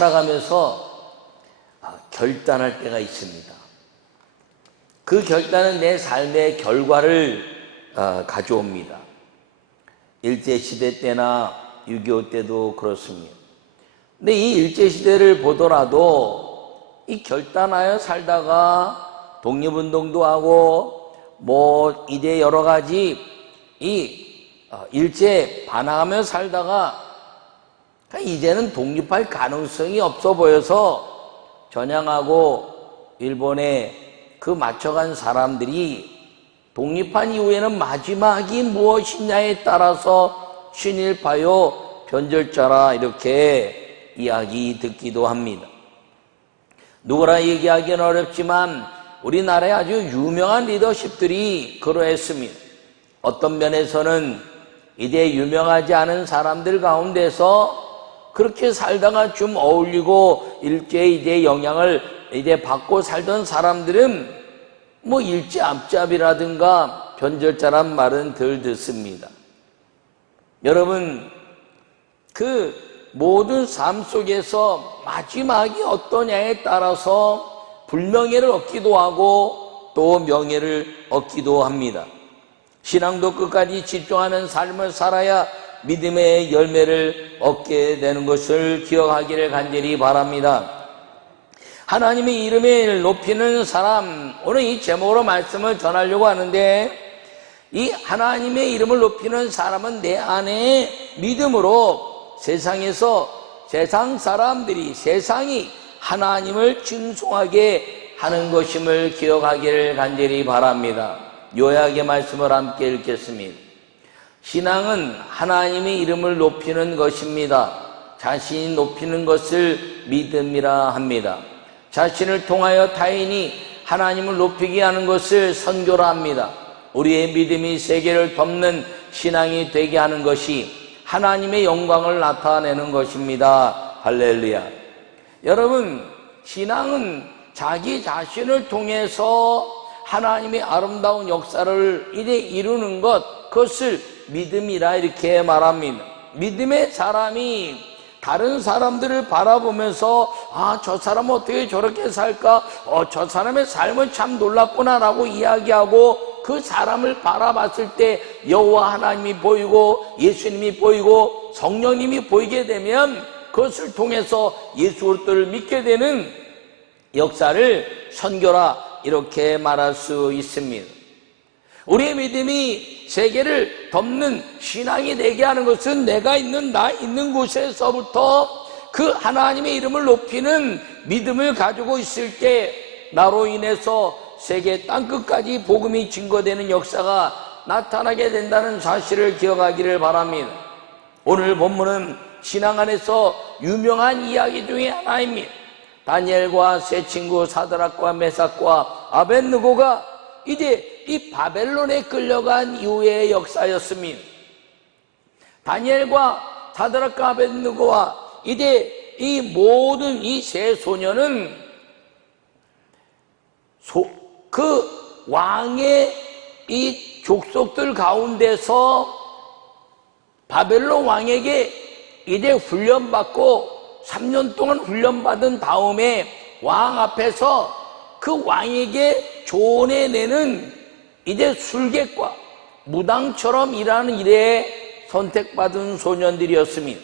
살아가면서 결단할 때가 있습니다. 그 결단은 내 삶의 결과를 가져옵니다. 일제시대 때나 6.25 때도 그렇습니다. 근데 이 일제시대를 보더라도 이 결단하여 살다가 독립운동도 하고 이제 여러 가지 이 일제 반항하며 살다가 이제는 독립할 가능성이 없어 보여서 전향하고 일본에 그 맞춰간 사람들이 독립한 이후에는 마지막이 무엇이냐에 따라서 친일파요 변절자라 이렇게 이야기 듣기도 합니다. 누구라 얘기하기는 어렵지만 우리나라의 아주 유명한 리더십들이 그러했습니다. 어떤 면에서는 이제 유명하지 않은 사람들 가운데서 그렇게 살다가 좀 어울리고 이제 영향을 이제 받고 살던 사람들은 일제 앞잡이라든가 변절자란 말은 덜 듣습니다. 여러분, 그 모든 삶 속에서 마지막이 어떠냐에 따라서 불명예를 얻기도 하고 또 명예를 얻기도 합니다. 신앙도 끝까지 집중하는 삶을 살아야 믿음의 열매를 얻게 되는 것을 기억하기를 간절히 바랍니다. 하나님의 이름을 높이는 사람, 오늘 이 제목으로 말씀을 전하려고 하는데, 이 하나님의 이름을 높이는 사람은 내 안에 믿음으로 세상에서 세상 사람들이, 세상이 하나님을 칭송하게 하는 것임을 기억하기를 간절히 바랍니다. 요약의 말씀을 함께 읽겠습니다. 신앙은 하나님의 이름을 높이는 것입니다. 자신이 높이는 것을 믿음이라 합니다. 자신을 통하여 타인이 하나님을 높이게 하는 것을 선교라 합니다. 우리의 믿음이 세계를 덮는 신앙이 되게 하는 것이 하나님의 영광을 나타내는 것입니다. 할렐루야. 여러분, 신앙은 자기 자신을 통해서 하나님의 아름다운 역사를 이제 이루는 것, 그것을 믿음이라 이렇게 말합니다. 믿음의 사람이 다른 사람들을 바라보면서 저 사람은 어떻게 저렇게 살까? 저 사람의 삶은 참 놀랍구나 라고 이야기하고 그 사람을 바라봤을 때 여호와 하나님이 보이고 예수님이 보이고 성령님이 보이게 되면 그것을 통해서 예수 그리스도를 믿게 되는 역사를 선교라 이렇게 말할 수 있습니다. 우리의 믿음이 세계를 덮는 신앙이 되게 하는 것은 내가 있는 나 있는 곳에서부터 그 하나님의 이름을 높이는 믿음을 가지고 있을 때 나로 인해서 세계 땅끝까지 복음이 증거되는 역사가 나타나게 된다는 사실을 기억하기를 바랍니다. 오늘 본문은 신앙 안에서 유명한 이야기 중에 하나입니다. 다니엘과 세 친구 사드락과 메삭과 아벳느고가 이제 이 바벨론에 끌려간 이후의 역사였습니다. 다니엘과 사드락과 아벳느고와 이제 이 모든 이 세 소녀는 그 왕의 이 족속들 가운데서 바벨론 왕에게 이제 훈련받고 3년 동안 훈련받은 다음에 왕 앞에서 그 왕에게 조언해내는 이제 술객과 무당처럼 일하는 일에 선택받은 소년들이었습니다.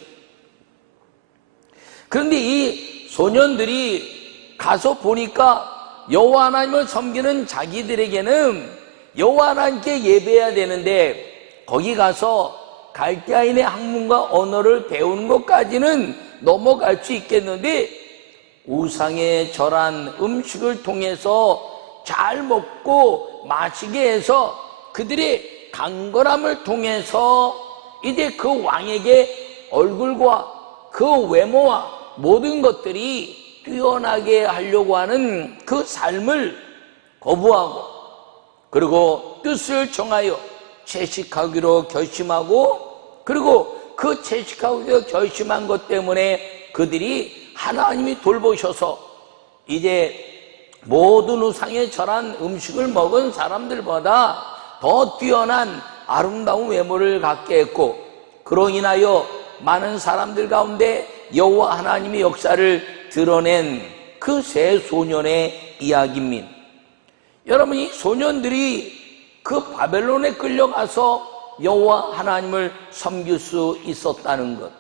그런데 이 소년들이 가서 보니까 여호와 하나님을 섬기는 자기들에게는 여호와 하나님께 예배해야 되는데 거기 가서 갈대아인의 학문과 언어를 배우는 것까지는 넘어갈 수 있겠는데 우상에 절한 음식을 통해서 잘 먹고 마시게 해서 그들의 강건함을 통해서 이제 그 왕에게 얼굴과 그 외모와 모든 것들이 뛰어나게 하려고 하는 그 삶을 거부하고 그리고 뜻을 정하여 채식하기로 결심하고 그리고 그 채식하기로 결심한 것 때문에 그들이 하나님이 돌보셔서 이제 모든 우상에 절한 음식을 먹은 사람들보다 더 뛰어난 아름다운 외모를 갖게 했고 그로 인하여 많은 사람들 가운데 여호와 하나님의 역사를 드러낸 그 세 소년의 이야기입니다. 여러분, 이 소년들이 그 바벨론에 끌려가서 여호와 하나님을 섬길 수 있었다는 것,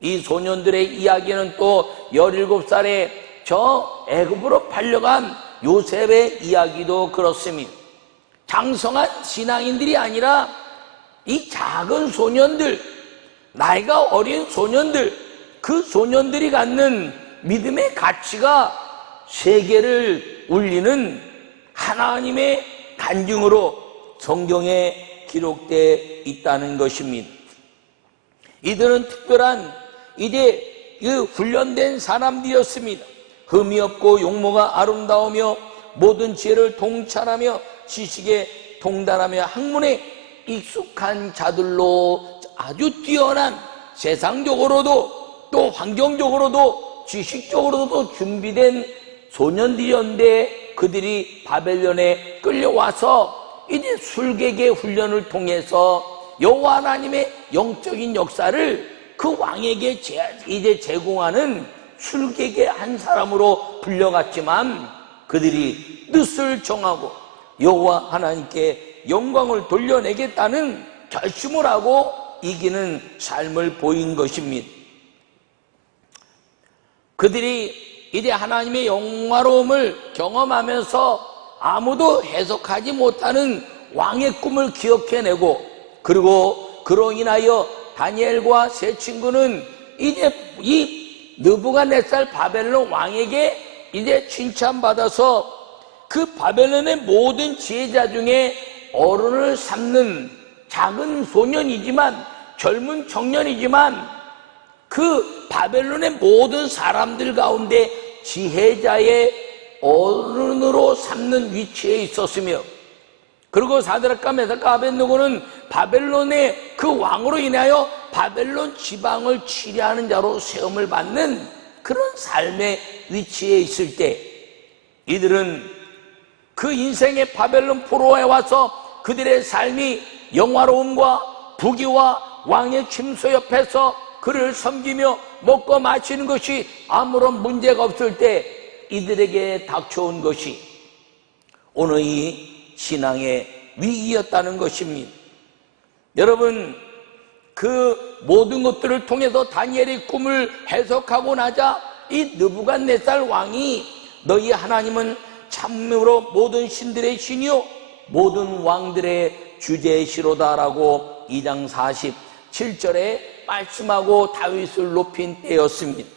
이 소년들의 이야기는 또 17살에 저 애굽으로 팔려간 요셉의 이야기도 그렇습니다. 장성한 신앙인들이 아니라 이 작은 소년들, 나이가 어린 소년들, 그 소년들이 갖는 믿음의 가치가 세계를 울리는 하나님의 간증으로 성경에 기록되어 있다는 것입니다. 이들은 특별한 이제 그 훈련된 사람들이었습니다. 흠이 없고 용모가 아름다우며 모든 지혜를 통찰하며 지식에 통달하며 학문에 익숙한 자들로 아주 뛰어난, 세상적으로도 또 환경적으로도 지식적으로도 준비된 소년들이었는데, 그들이 바벨론에 끌려와서 이제 술객의 훈련을 통해서 여호와 하나님의 영적인 역사를 그 왕에게 이제 제공하는 술객의 한 사람으로 불려갔지만, 그들이 뜻을 정하고 여호와 하나님께 영광을 돌려내겠다는 결심을 하고 이기는 삶을 보인 것입니다. 그들이 이제 하나님의 영화로움을 경험하면서 아무도 해석하지 못하는 왕의 꿈을 기억해내고, 그리고 그로 인하여 다니엘과 세 친구는 이제 이 느부갓네살 바벨론 왕에게 이제 칭찬받아서 그 바벨론의 모든 지혜자 중에 어른을 삼는 작은 소년이지만, 젊은 청년이지만 그 바벨론의 모든 사람들 가운데 지혜자의 어른으로 삼는 위치에 있었으며, 그리고 사드락과 메삭과 아벳느고는 바벨론의 그 왕으로 인하여 바벨론 지방을 치리하는 자로 세움을 받는 그런 삶의 위치에 있을 때, 이들은 그 인생의 바벨론 포로에 와서 그들의 삶이 영화로움과 부귀와 왕의 침소 옆에서 그를 섬기며 먹고 마시는 것이 아무런 문제가 없을 때 이들에게 닥쳐온 것이 오늘 이 신앙의 위기였다는 것입니다. 여러분, 그 모든 것들을 통해서 다니엘의 꿈을 해석하고 나자 이 느부갓네살 왕이 너희 하나님은 참으로 모든 신들의 신이요 모든 왕들의 주제시로다라고 2장 47절에 말씀하고 다윗을 높인 때였습니다.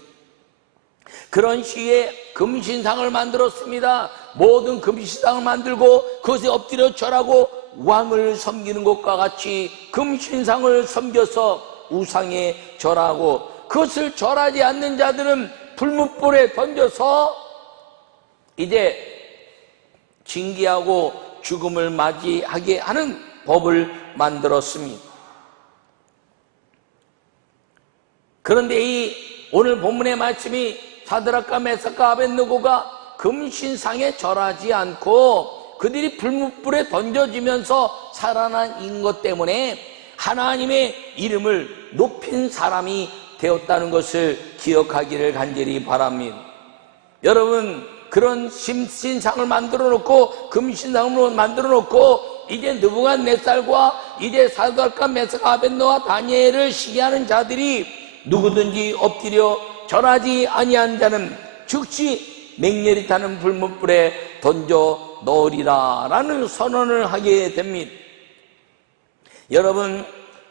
그런 시에 금신상을 만들었습니다. 모든 금신상을 만들고 그것에 엎드려 절하고 왕을 섬기는 것과 같이 금신상을 섬겨서 우상에 절하고, 그것을 절하지 않는 자들은 불뭇불에 던져서 이제 징계하고 죽음을 맞이하게 하는 법을 만들었습니다. 그런데 이 오늘 본문의 말씀이 사드락과 메삭과 아벳느고가 금신상에 절하지 않고 그들이 불뭇불에 던져지면서 살아난 것 때문에 하나님의 이름을 높인 사람이 되었다는 것을 기억하기를 간절히 바랍니다. 여러분, 그런 신상을 만들어 놓고 금신상으로 만들어 놓고 이제 느부갓네살과 이제 사드락과 메삭과 아벳느고와 다니엘을 시기하는 자들이 누구든지 엎드려 절하지 아니한 자는 즉시 맹렬히 타는 불뭇불에 던져 넣으리라 라는 선언을 하게 됩니다. 여러분,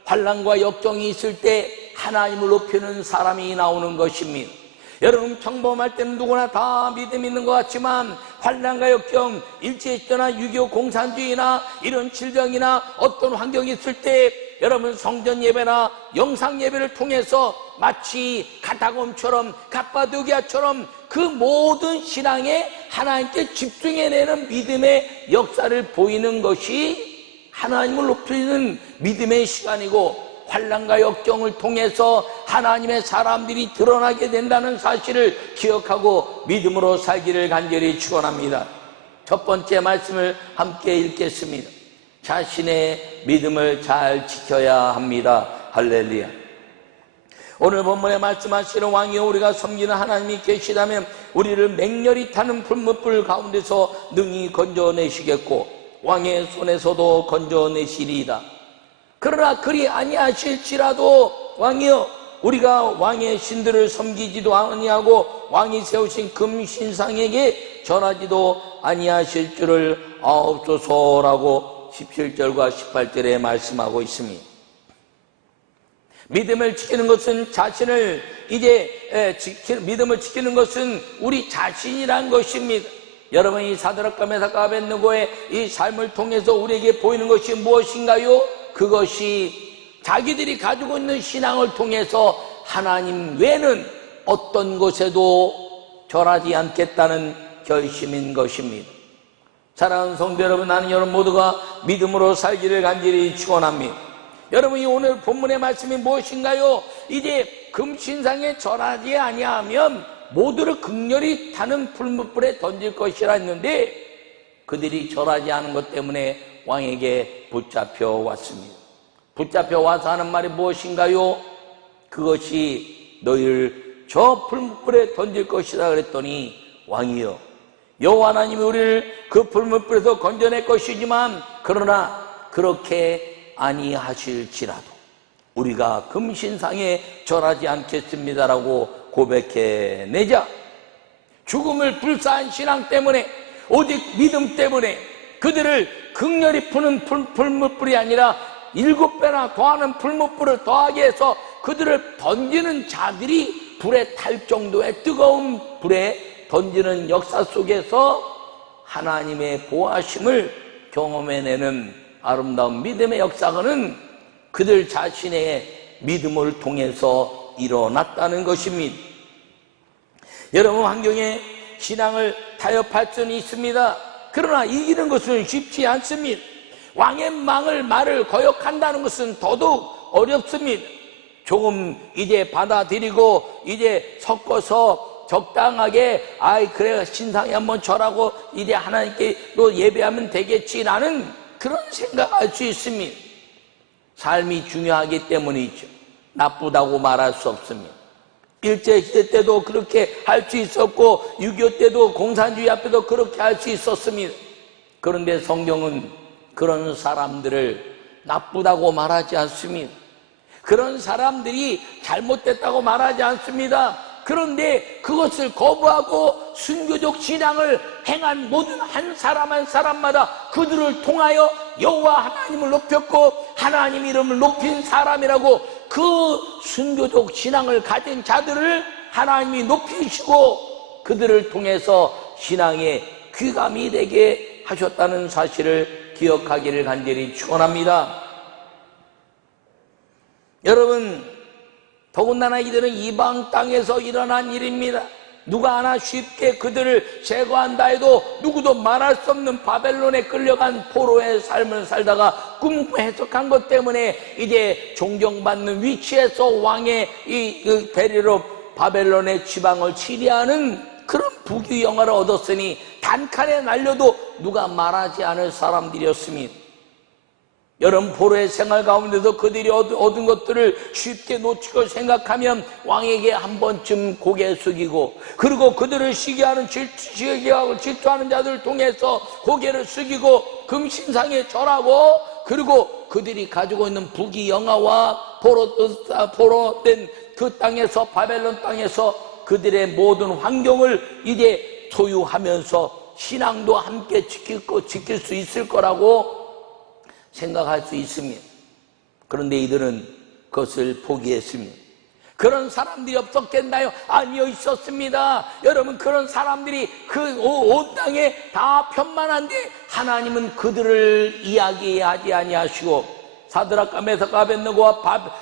환난과 역경이 있을 때 하나님을 높이는 사람이 나오는 것입니다. 여러분, 평범할 때는 누구나 다 믿음 있는 것 같지만 환난과 역경, 일제시대나 6.25 공산주의나 이런 질병이나 어떤 환경이 있을 때 여러분, 성전 예배나 영상 예배를 통해서 마치 가다곰처럼 갑바도기아처럼 그 모든 신앙에 하나님께 집중해내는 믿음의 역사를 보이는 것이 하나님을 높이는 믿음의 시간이고, 환난과 역경을 통해서 하나님의 사람들이 드러나게 된다는 사실을 기억하고 믿음으로 살기를 간절히 축원합니다. 첫 번째 말씀을 함께 읽겠습니다. 자신의 믿음을 잘 지켜야 합니다. 할렐루야. 오늘 본문에 말씀하시는 왕이여 우리가 섬기는 하나님이 계시다면 우리를 맹렬히 타는 풀무불 가운데서 능히 건져내시겠고 왕의 손에서도 건져내시리이다. 그러나 그리 아니하실지라도 왕이여 우리가 왕의 신들을 섬기지도 아니하고 왕이 세우신 금신상에게 절하지도 아니하실 줄을 아옵소서라고 17절과 18절에 말씀하고 있습니다. 믿음을 지키는 것은 자신을 믿음을 지키는 것은 우리 자신이란 것입니다. 여러분, 이 사드락과 메삭과 아벳느고의 이 삶을 통해서 우리에게 보이는 것이 무엇인가요? 그것이 자기들이 가지고 있는 신앙을 통해서 하나님 외에는 어떤 곳에도 절하지 않겠다는 결심인 것입니다. 사랑하는 성도 여러분, 나는 여러분 모두가 믿음으로 살기를 간절히 축원합니다. 여러분이 오늘 본문의 말씀이 무엇인가요? 이제 금신상에 절하지 아니하면 모두를 극렬히 타는 풀무불에 던질 것이라 했는데 그들이 절하지 않은 것 때문에 왕에게 붙잡혀 왔습니다. 붙잡혀 와서 하는 말이 무엇인가요? 그것이 너희를 저 풀무불에 던질 것이다 그랬더니 왕이여 여호와 하나님이 우리를 그 풀무불에서 건져낼 것이지만 그러나 그렇게 아니하실지라도 우리가 금신상에 절하지 않겠습니다라고 고백해내자 죽음을 불사한 신앙 때문에 오직 믿음 때문에 그들을 극렬히 푸는 풀무불이 아니라 7배나 더하는 풀무불을 더하게 해서 그들을 던지는 자들이 불에 탈 정도의 뜨거운 불에 던지는 역사 속에서 하나님의 보호하심을 경험해내는 아름다운 믿음의 역사는 그들 자신의 믿음을 통해서 일어났다는 것입니다. 여러분, 환경에 신앙을 타협할 수는 있습니다. 그러나 이기는 것은 쉽지 않습니다. 왕의 말을 거역한다는 것은 더더욱 어렵습니다. 조금 이제 받아들이고 이제 섞어서 적당하게 그래 신상에 한번 절하고 이제 하나님께 또 예배하면 되겠지라는 그런 생각할 수 있습니다. 삶이 중요하기 때문이죠. 나쁘다고 말할 수 없습니다. 일제시대 때도 그렇게 할 수 있었고 6.25 때도 공산주의 앞에도 그렇게 할 수 있었습니다. 그런데 성경은 그런 사람들을 나쁘다고 말하지 않습니다. 그런 사람들이 잘못됐다고 말하지 않습니다. 그런데 그것을 거부하고 순교적 신앙을 행한 모든 한 사람 한 사람마다 그들을 통하여 여호와 하나님을 높였고 하나님 이름을 높인 사람이라고 그 순교적 신앙을 가진 자들을 하나님이 높이시고 그들을 통해서 신앙의 귀감이 되게 하셨다는 사실을 기억하기를 간절히 축원합니다. 여러분, 더군다나 이들은 이방 땅에서 일어난 일입니다. 누가 하나 쉽게 그들을 제거한다 해도 누구도 말할 수 없는 바벨론에 끌려간 포로의 삶을 살다가 꿈 해석한 것 때문에 이제 존경받는 위치에서 왕의 이 배려로 바벨론의 지방을 치리하는 그런 부귀영화를 얻었으니 단칸에 날려도 누가 말하지 않을 사람들이었습니다. 여러분, 포로의 생활 가운데서 그들이 얻은 것들을 쉽게 놓치고 생각하면 왕에게 한 번쯤 고개 숙이고 그리고 그들을 시기하고 질투하는 자들을 통해서 고개를 숙이고 금신상에 절하고 그리고 그들이 가지고 있는 부귀영화와 포로된 그 땅에서 바벨론 땅에서 그들의 모든 환경을 이제 소유하면서 신앙도 함께 지킬 수 있을 거라고 생각할 수 있습니다. 그런데 이들은 그것을 포기했습니다. 그런 사람들이 없었겠나요? 아니요, 있었습니다. 여러분, 그런 사람들이 그 온 땅에 다 편만한데 하나님은 그들을 이야기하지 아니하시고 사드락과 메삭과 아벳느고와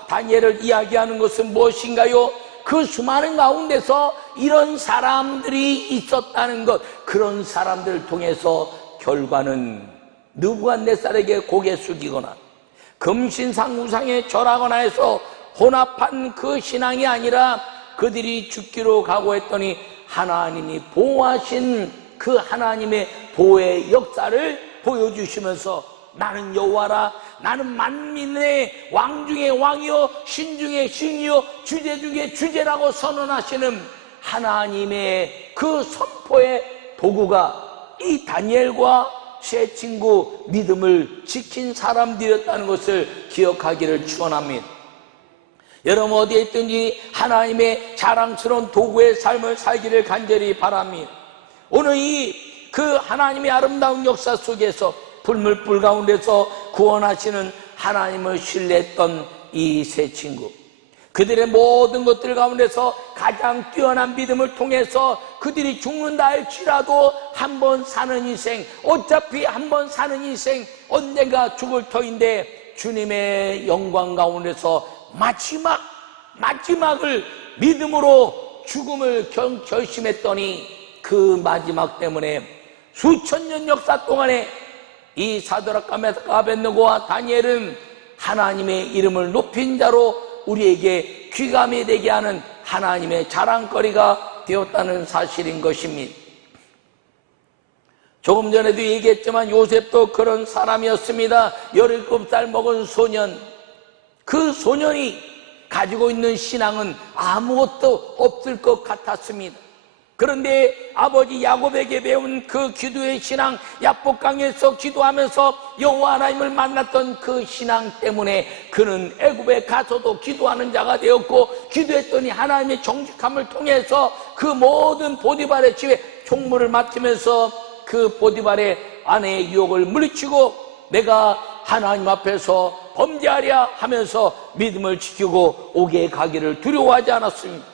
다니엘을 이야기하는 것은 무엇인가요? 그 수많은 가운데서 이런 사람들이 있었다는 것, 그런 사람들을 통해서 결과는 느부갓네살에게 고개 숙이거나 금신상 우상에 절하거나 해서 혼합한 그 신앙이 아니라 그들이 죽기로 각오했더니 하나님이 보호하신 그 하나님의 보호의 역사를 보여주시면서 나는 여호와라, 나는 만민의 왕 중의 왕이요 신 중의 신이요 주제 중의 주제라고 선언하시는 하나님의 그 선포의 도구가 이 다니엘과 세 친구 믿음을 지킨 사람들이었다는 것을 기억하기를 축원합니다. 여러분 어디에 있든지 하나님의 자랑스러운 도구의 삶을 살기를 간절히 바랍니다. 오늘 그 하나님의 아름다운 역사 속에서 불물불 가운데서 구원하시는 하나님을 신뢰했던 이 세 친구, 그들의 모든 것들 가운데서 가장 뛰어난 믿음을 통해서 그들이 죽는다 할지라도 한 번 사는 인생, 어차피 한 번 사는 인생, 언젠가 죽을 터인데 주님의 영광 가운데서 마지막을 믿음으로 죽음을 결심했더니 그 마지막 때문에 수천 년 역사 동안에 이 사드락과 메삭과 아벳느고와 다니엘은 하나님의 이름을 높인 자로 우리에게 귀감이 되게 하는 하나님의 자랑거리가 되었다는 사실인 것입니다. 조금 전에도 얘기했지만 요셉도 그런 사람이었습니다. 17살 먹은 소년, 그 소년이 가지고 있는 신앙은 아무것도 없을 것 같았습니다. 그런데 아버지 야곱에게 배운 그 기도의 신앙, 야복강에서 기도하면서 여호와 하나님을 만났던 그 신앙 때문에 그는 애굽에 가서도 기도하는 자가 되었고, 기도했더니 하나님의 정직함을 통해서 그 모든 보디발의 집에 총무를 맡으면서 그 보디발의 아내의 유혹을 물리치고 내가 하나님 앞에서 범죄하랴 하면서 믿음을 지키고 옥에 가기를 두려워하지 않았습니다.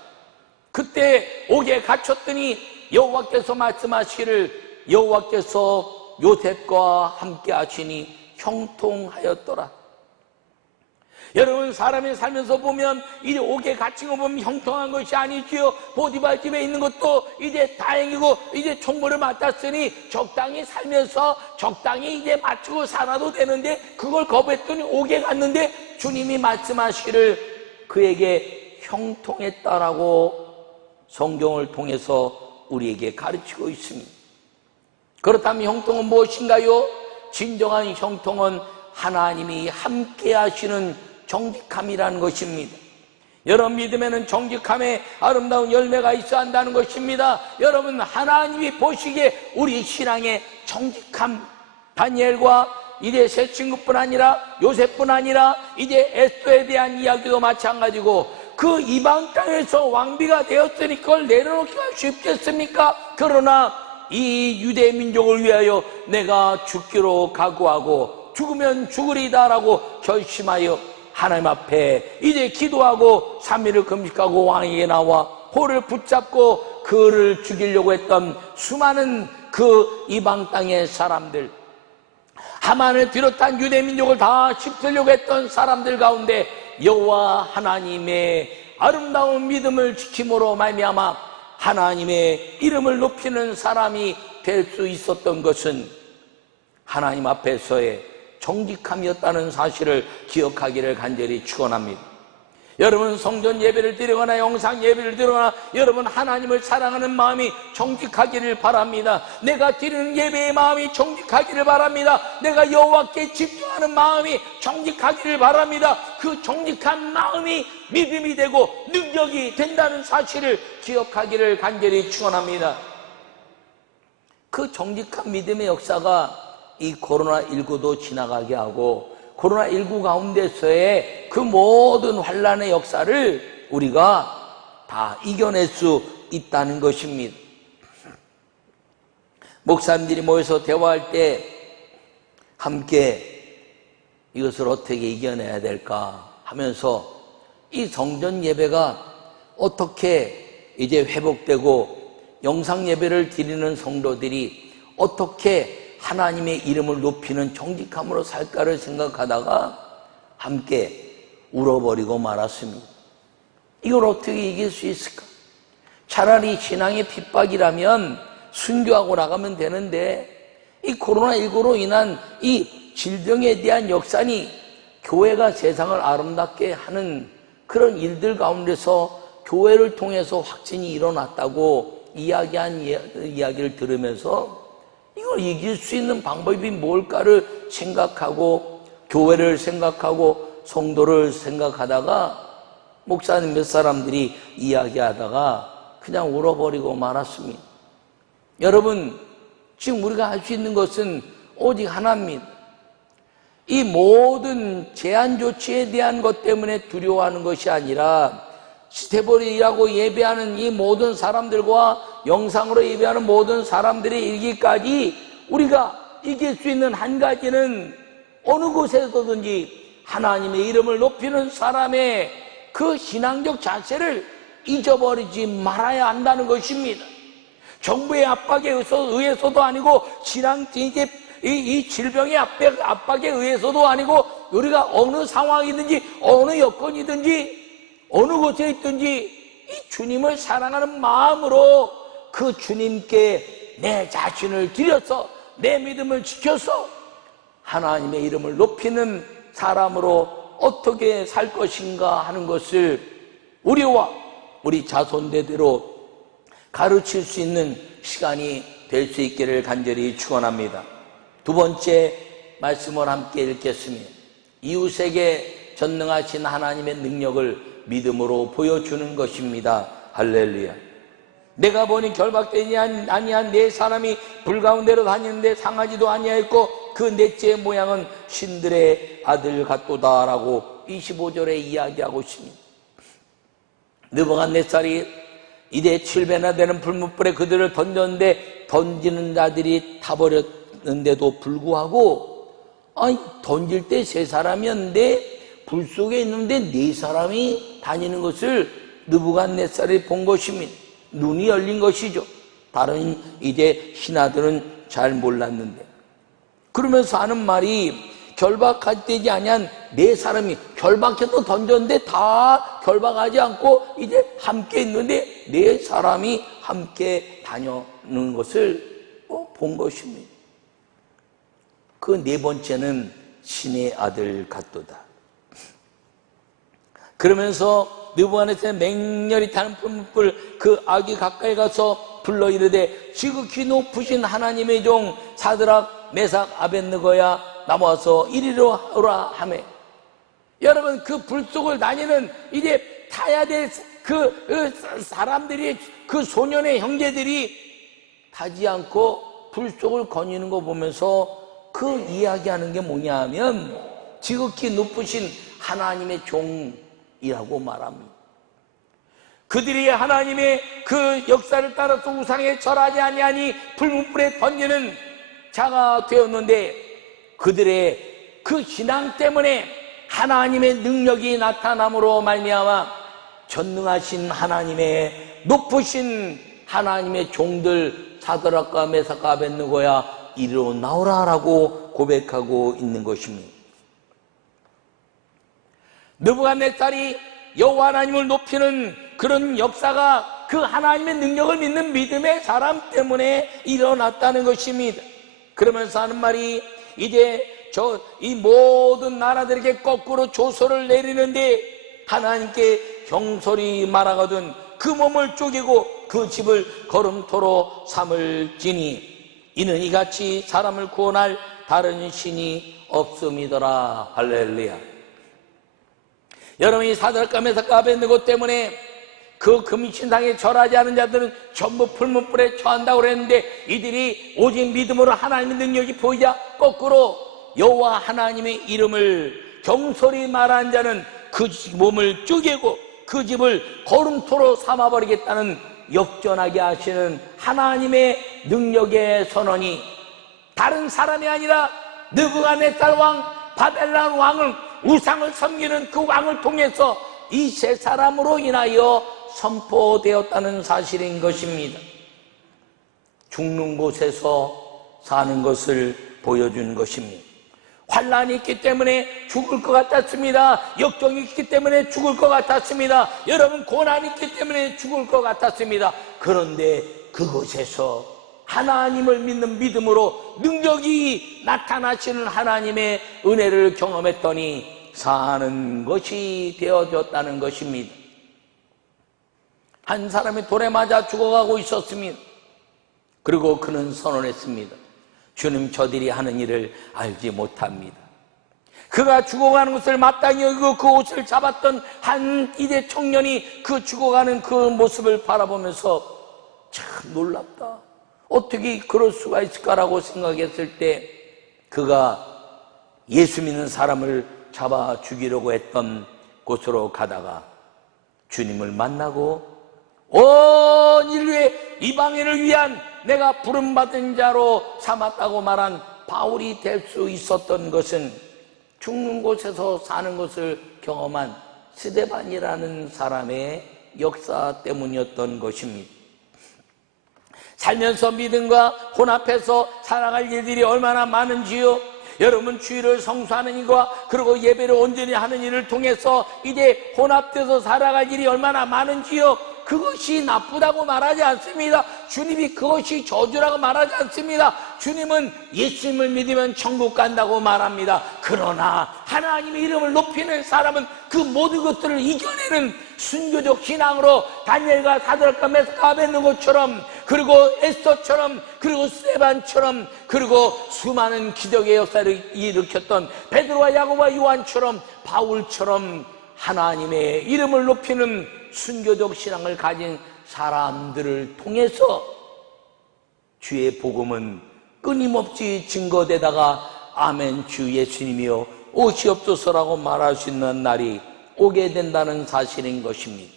그때 옥에 갇혔더니 여호와께서 말씀하시기를 여호와께서 요셉과 함께 하시니 형통하였더라. 여러분, 사람이 살면서 보면 이제 옥에 갇힌 거 보면 형통한 것이 아니지요. 보디발 집에 있는 것도 이제 다행이고 이제 총무를 맡았으니 적당히 살면서 적당히 이제 맞추고 살아도 되는데 그걸 거부했더니 옥에 갔는데 주님이 말씀하시기를 그에게 형통했다라고 성경을 통해서 우리에게 가르치고 있습니다. 그렇다면 형통은 무엇인가요? 진정한 형통은 하나님이 함께 하시는 정직함이라는 것입니다. 여러분 믿음에는 정직함의 아름다운 열매가 있어야 한다는 것입니다. 여러분, 하나님이 보시기에 우리 신앙의 정직함, 다니엘과 이제 세 친구뿐 아니라 요셉뿐 아니라 이제 에스더에 대한 이야기도 마찬가지고, 그 이방 땅에서 왕비가 되었으니 그걸 내려놓기가 쉽겠습니까? 그러나 이 유대 민족을 위하여 내가 죽기로 각오하고 죽으면 죽으리다라고 결심하여 하나님 앞에 이제 기도하고 3일을 금식하고 왕에게 나와 호를 붙잡고 그를 죽이려고 했던 수많은 그 이방 땅의 사람들, 하만을 비롯한 유대 민족을 다 씹으려고 했던 사람들 가운데 여호와 하나님의 아름다운 믿음을 지킴으로 말미암아 하나님의 이름을 높이는 사람이 될 수 있었던 것은 하나님 앞에서의 정직함이었다는 사실을 기억하기를 간절히 축원합니다. 여러분, 성전 예배를 드리거나 영상 예배를 드리거나 여러분 하나님을 사랑하는 마음이 정직하기를 바랍니다. 내가 드리는 예배의 마음이 정직하기를 바랍니다. 내가 여호와께 집중하는 마음이 정직하기를 바랍니다. 그 정직한 마음이 믿음이 되고 능력이 된다는 사실을 기억하기를 간절히 축원합니다. 그 정직한 믿음의 역사가 이 코로나19도 지나가게 하고 코로나19 가운데서의 그 모든 환난의 역사를 우리가 다 이겨낼 수 있다는 것입니다. 목사님들이 모여서 대화할 때 함께 이것을 어떻게 이겨내야 될까 하면서 이 성전 예배가 어떻게 이제 회복되고 영상 예배를 드리는 성도들이 어떻게 하나님의 이름을 높이는 정직함으로 살까를 생각하다가 함께 울어버리고 말았습니다. 이걸 어떻게 이길 수 있을까? 차라리 신앙의 핍박이라면 순교하고 나가면 되는데 이 코로나19로 인한 이 질병에 대한 역산이 교회가 세상을 아름답게 하는 그런 일들 가운데서 교회를 통해서 확진이 일어났다고 이야기한 이야기를 들으면서 이걸 이길 수 있는 방법이 뭘까를 생각하고 교회를 생각하고 성도를 생각하다가 목사님 몇 사람들이 이야기하다가 그냥 울어버리고 말았습니다. 여러분, 지금 우리가 할 수 있는 것은 오직 하나입니다. 이 모든 제한 조치에 대한 것 때문에 두려워하는 것이 아니라 스테보리라고 예배하는 이 모든 사람들과 영상으로 예배하는 모든 사람들의 일기까지 우리가 이길 수 있는 한 가지는 어느 곳에서든지 하나님의 이름을 높이는 사람의 그 신앙적 자세를 잊어버리지 말아야 한다는 것입니다. 정부의 압박에 의해서도 아니고 이 질병의 압박에 의해서도 아니고 우리가 어느 상황이든지 어느 여건이든지 어느 곳에 있든지 이 주님을 사랑하는 마음으로 그 주님께 내 자신을 드려서 내 믿음을 지켜서 하나님의 이름을 높이는 사람으로 어떻게 살 것인가 하는 것을 우리와 우리 자손대대로 가르칠 수 있는 시간이 될 수 있기를 간절히 축원합니다. 두 번째 말씀을 함께 읽겠습니다. 이웃에게 전능하신 하나님의 능력을 믿음으로 보여주는 것입니다. 할렐루야. 내가 보니 결박되지 아니한 네 사람이 불 가운데로 다니는데 상하지도 아니하였고 그 넷째의 모양은 신들의 아들 같도다라고 25절에 이야기하고 있습니다. 느부갓네살이 이제 7배나 되는 불못불에 그들을 던졌는데 던지는 자들이 타버렸는데도 불구하고 던질 때 3사람이었는데 불 속에 있는데 4사람이 다니는 것을 느부갓네살이 본 것입니다. 눈이 열린 것이죠. 다른 이제 신하들은 잘 몰랐는데 그러면서 하는 말이 결박되지 아니한 4사람이 결박해서 던졌는데 다 결박하지 않고 이제 함께 있는데 4사람이 함께 다녀는 것을 본 것입니다. 그 4번째는 신의 아들 같도다. 그러면서 느부갓네살이 맹렬히 타는 불 그 아기 가까이 가서 불러 이르되 지극히 높으신 하나님의 종 사드락 메삭 아벳느고야 나와서 이리로 오라 하매. 여러분, 그 불 속을 다니는 이제 타야 될 그 사람들이, 그 소년의 형제들이 타지 않고 불 속을 거니는 거 보면서 그 이야기하는 게 뭐냐 하면 지극히 높으신 하나님의 종이라고 말합니다. 그들이 하나님의 그 역사를 따라서 우상에 절하지 아니하니 불문불에 던지는 자가 되었는데 그들의 그 신앙 때문에 하나님의 능력이 나타남으로 말미암아 전능하신 하나님의 높으신 하나님의 종들 사드락과 메삭과 아벳느고야 이리로 나오라라고 고백하고 있는 것입니다. 느부갓네살이 여호와 하나님을 높이는 그런 역사가 그 하나님의 능력을 믿는 믿음의 사람 때문에 일어났다는 것입니다. 그러면서 하는 말이 이제 이 모든 나라들에게 거꾸로 조서를 내리는데 하나님께 경솔히 말하거든 그 몸을 쪼개고 그 집을 거름토로 삼을지니 이는 이같이 사람을 구원할 다른 신이 없음이더라. 할렐루야. 여러분이 사드락과 메삭과 아벳느고 때문에 그 금신상에 절하지 않은 자들은 전부 불문불에 처한다고 그랬는데 이들이 오직 믿음으로 하나님의 능력이 보이자 거꾸로 여호와 하나님의 이름을 경솔히 말한 자는 그 몸을 쪼개고 그 집을 거름토로 삼아버리겠다는 역전하게 하시는 하나님의 능력의 선언이 다른 사람이 아니라 느부갓네살 왕, 바벨론 왕을 우상을 섬기는 그 왕을 통해서 이 3사람으로 인하여 선포되었다는 사실인 것입니다. 죽는 곳에서 사는 것을 보여준 것입니다. 환난이 있기 때문에 죽을 것 같았습니다. 역경이 있기 때문에 죽을 것 같았습니다. 여러분, 고난이 있기 때문에 죽을 것 같았습니다. 그런데 그곳에서 하나님을 믿는 믿음으로 능력이 나타나시는 하나님의 은혜를 경험했더니 사는 것이 되어졌다는 것입니다. 한 사람이 돌에 맞아 죽어가고 있었습니다. 그리고 그는 선언했습니다. 주님, 저들이 하는 일을 알지 못합니다. 그가 죽어가는 것을 마땅히 여기고 그 옷을 잡았던 한 이대 청년이 그 죽어가는 그 모습을 바라보면서 참 놀랍다, 어떻게 그럴 수가 있을까라고 생각했을 때 그가 예수 믿는 사람을 잡아 죽이려고 했던 곳으로 가다가 주님을 만나고 온 인류의 이방인을 위한 내가 부름받은 자로 삼았다고 말한 바울이 될 수 있었던 것은 죽는 곳에서 사는 것을 경험한 스데반이라는 사람의 역사 때문이었던 것입니다. 살면서 믿음과 혼합해서 살아갈 일들이 얼마나 많은지요. 여러분, 주일을 성수하는 일과 그리고 예배를 온전히 하는 일을 통해서 이제 혼합돼서 살아갈 일이 얼마나 많은지요. 그것이 나쁘다고 말하지 않습니다. 주님이 그것이 저주라고 말하지 않습니다. 주님은 예수님을 믿으면 천국 간다고 말합니다. 그러나 하나님의 이름을 높이는 사람은 그 모든 것들을 이겨내는 순교적 신앙으로 다니엘과 사드락과 메삭과 아벳느고처럼, 그리고 에스더처럼, 그리고 스데반처럼, 그리고 수많은 기적의 역사를 일으켰던 베드로와 야고보와 요한처럼, 바울처럼 하나님의 이름을 높이는 순교적 신앙을 가진 사람들을 통해서 주의 복음은 끊임없이 증거되다가 아멘 주 예수님이여 오시옵소서라고 말할 수 있는 날이 오게 된다는 사실인 것입니다.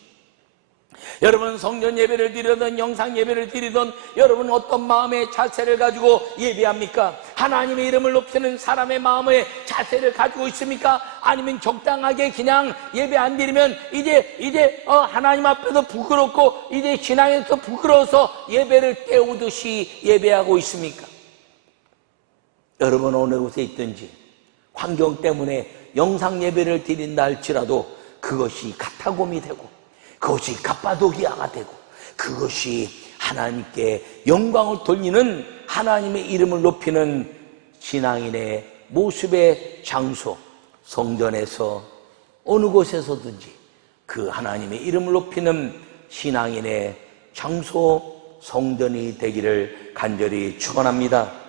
여러분, 성전 예배를 드리든 영상 예배를 드리든 여러분 어떤 마음의 자세를 가지고 예배합니까? 하나님의 이름을 높이는 사람의 마음의 자세를 가지고 있습니까? 아니면 적당하게 그냥 예배 안 드리면 이제 하나님 앞에서 부끄럽고 이제 신앙에서 부끄러워서 예배를 때우듯이 예배하고 있습니까? 여러분, 어느 곳에 있든지 환경 때문에 영상 예배를 드린다 할지라도 그것이 카타곰이 되고 그것이 갑바도기아가 되고 그것이 하나님께 영광을 돌리는 하나님의 이름을 높이는 신앙인의 모습의 장소, 성전에서 어느 곳에서든지 그 하나님의 이름을 높이는 신앙인의 장소, 성전이 되기를 간절히 축원합니다.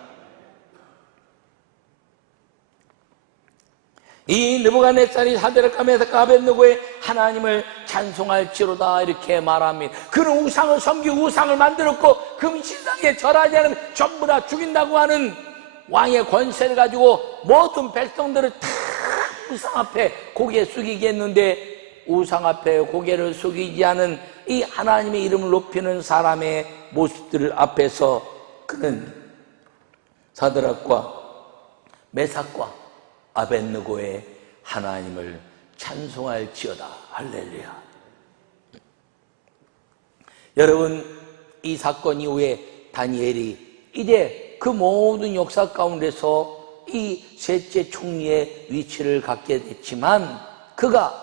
이 느부갓네살이 사드락과 메삭과 아벳느고의 하나님을 찬송할지로다 이렇게 말합니다. 그는 우상을 섬기고 우상을 만들었고 금신상에 절하지 않으면 전부 다 죽인다고 하는 왕의 권세를 가지고 모든 백성들을 다 우상 앞에 고개 숙이게 했는데, 우상 앞에 고개를 숙이지 않은 이 하나님의 이름을 높이는 사람의 모습들 앞에서 그는 사드락과 메삭과 아벳느고의 하나님을 찬송할지어다. 할렐루야. 여러분, 이 사건 이후에 다니엘이 이제 그 모든 역사 가운데서 이 셋째 총리의 위치를 갖게 됐지만 그가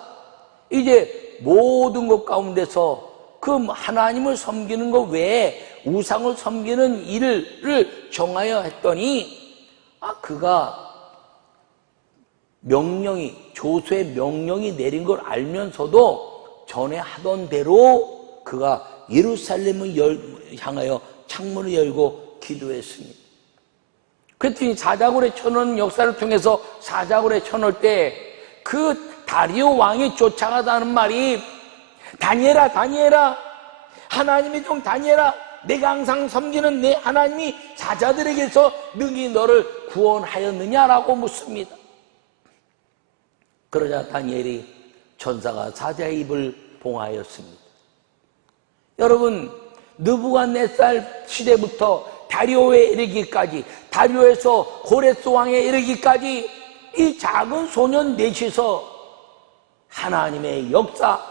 이제 모든 것 가운데서 그 하나님을 섬기는 것 외에 우상을 섬기는 일을 정하여 했더니 그가 조수의 명령이 내린 걸 알면서도 전에 하던 대로 그가 예루살렘을 향하여 창문을 열고 기도했습니다. 그랬더니 사자굴에 쳐놓은 역사를 통해서 사자굴에 쳐놓을 때 그 다리오 왕이 쫓아가다 하는 말이, 다니엘아 다니엘아, 하나님의 종 다니엘아, 내가 항상 섬기는 내 하나님이 사자들에게서 능히 너를 구원하였느냐라고 묻습니다. 그러자 다니엘이 천사가 사자의 입을 봉하였습니다. 여러분, 느부갓네살 시대부터 다리오에 이르기까지, 다리오에서 고레스 왕에 이르기까지 이 작은 소년 넷이서 하나님의 역사,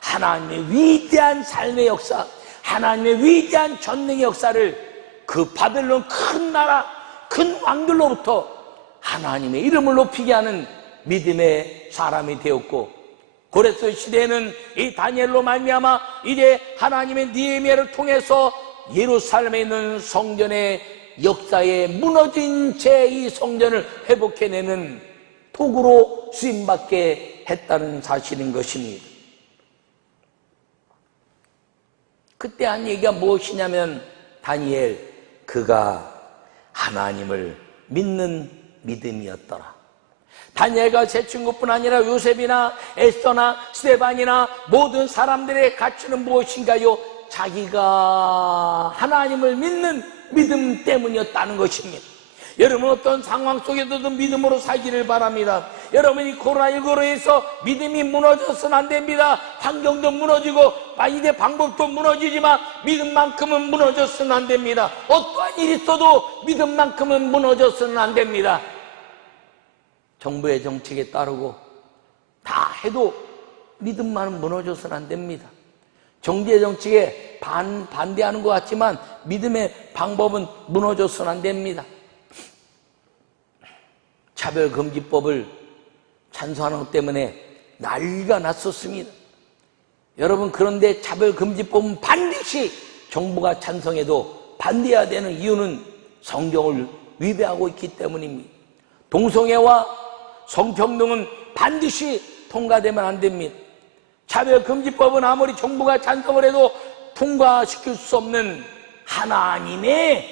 하나님의 위대한 삶의 역사, 하나님의 위대한 전능의 역사를 그 바벨론 큰 나라, 큰 왕들로부터 하나님의 이름을 높이게 하는 믿음의 사람이 되었고, 고레스 시대에는 이 다니엘로 말미암아 이제 하나님의 느헤미야를 통해서 예루살렘에 있는 성전의 역사에 무너진 채 이 성전을 회복해내는 도구로 쓰임받게 했다는 사실인 것입니다. 그때 한 얘기가 무엇이냐면, 다니엘, 그가 하나님을 믿는 믿음이었더라. 다니엘과 세 친구뿐 아니라 요셉이나 에스더나 스데반이나 모든 사람들의 가치는 무엇인가요? 자기가 하나님을 믿는 믿음 때문이었다는 것입니다. 여러분, 어떤 상황 속에서도 믿음으로 살기를 바랍니다. 여러분이 코로나19로 해서 믿음이 무너져서는 안 됩니다. 환경도 무너지고 이제 방법도 무너지지만 믿음만큼은 무너져서는 안 됩니다. 어떠한 일이 있어도 믿음만큼은 무너져서는 안 됩니다. 정부의 정책에 따르고 다 해도 믿음만은 무너져서는 안 됩니다. 정부의 정책에 반대하는 것 같지만 믿음의 방법은 무너져서는 안 됩니다. 차별금지법을 찬성하는 것 때문에 난리가 났었습니다. 여러분, 그런데 차별금지법은 반드시 정부가 찬성해도 반대해야 되는 이유는 성경을 위배하고 있기 때문입니다. 동성애와 성평등은 반드시 통과되면 안 됩니다. 차별금지법은 아무리 정부가 찬성을 해도 통과시킬 수 없는 하나님의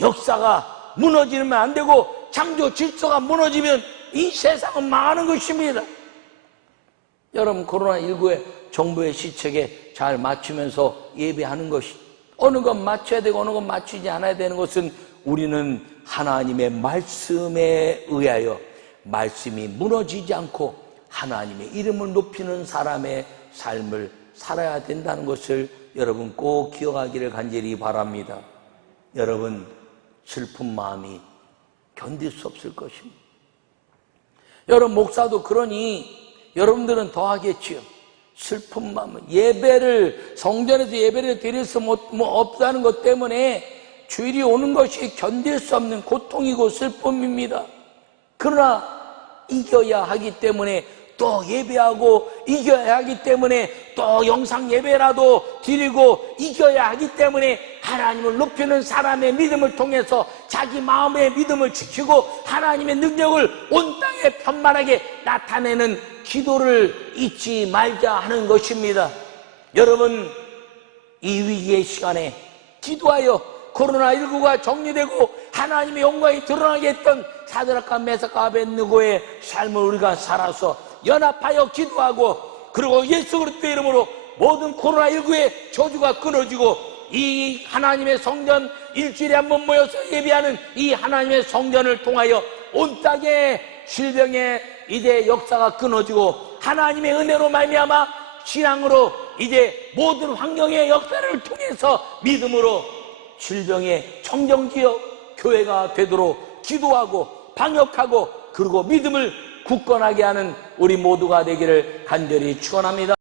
역사가 무너지면 안 되고, 창조 질서가 무너지면 이 세상은 망하는 것입니다. 여러분, 코로나19에 정부의 시책에 잘 맞추면서 예배하는 것이, 어느 건 맞춰야 되고 어느 건 맞추지 않아야 되는 것은 우리는 하나님의 말씀에 의하여 말씀이 무너지지 않고 하나님의 이름을 높이는 사람의 삶을 살아야 된다는 것을 여러분 꼭 기억하기를 간절히 바랍니다. 여러분, 슬픈 마음이 견딜 수 없을 것입니다. 여러분, 목사도 그러니 여러분들은 더 하겠지요. 슬픈 마음은 예배를, 성전에서 예배를 드릴 수 없다는 것 때문에 주일이 오는 것이 견딜 수 없는 고통이고 슬픔입니다. 그러나 이겨야 하기 때문에 또 예배하고, 이겨야 하기 때문에 또 영상 예배라도 드리고, 이겨야 하기 때문에 하나님을 높이는 사람의 믿음을 통해서 자기 마음의 믿음을 지키고 하나님의 능력을 온 땅에 편만하게 나타내는 기도를 잊지 말자 하는 것입니다. 여러분, 이 위기의 시간에 기도하여 코로나19가 정리되고 하나님의 영광이 드러나게 했던 사드락과 메삭과 아벳느고의 삶을 우리가 살아서 연합하여 기도하고, 그리고 예수 그리스도의 이름으로 모든 코로나19의 저주가 끊어지고, 이 하나님의 성전, 일주일에 한 번 모여서 예배하는 이 하나님의 성전을 통하여 온 땅의 질병의 이제 역사가 끊어지고, 하나님의 은혜로 말미암아 신앙으로 이제 모든 환경의 역사를 통해서 믿음으로 질병의 청정지역 교회가 되도록 기도하고 방역하고, 그리고 믿음을 굳건하게 하는 우리 모두가 되기를 간절히 축원합니다.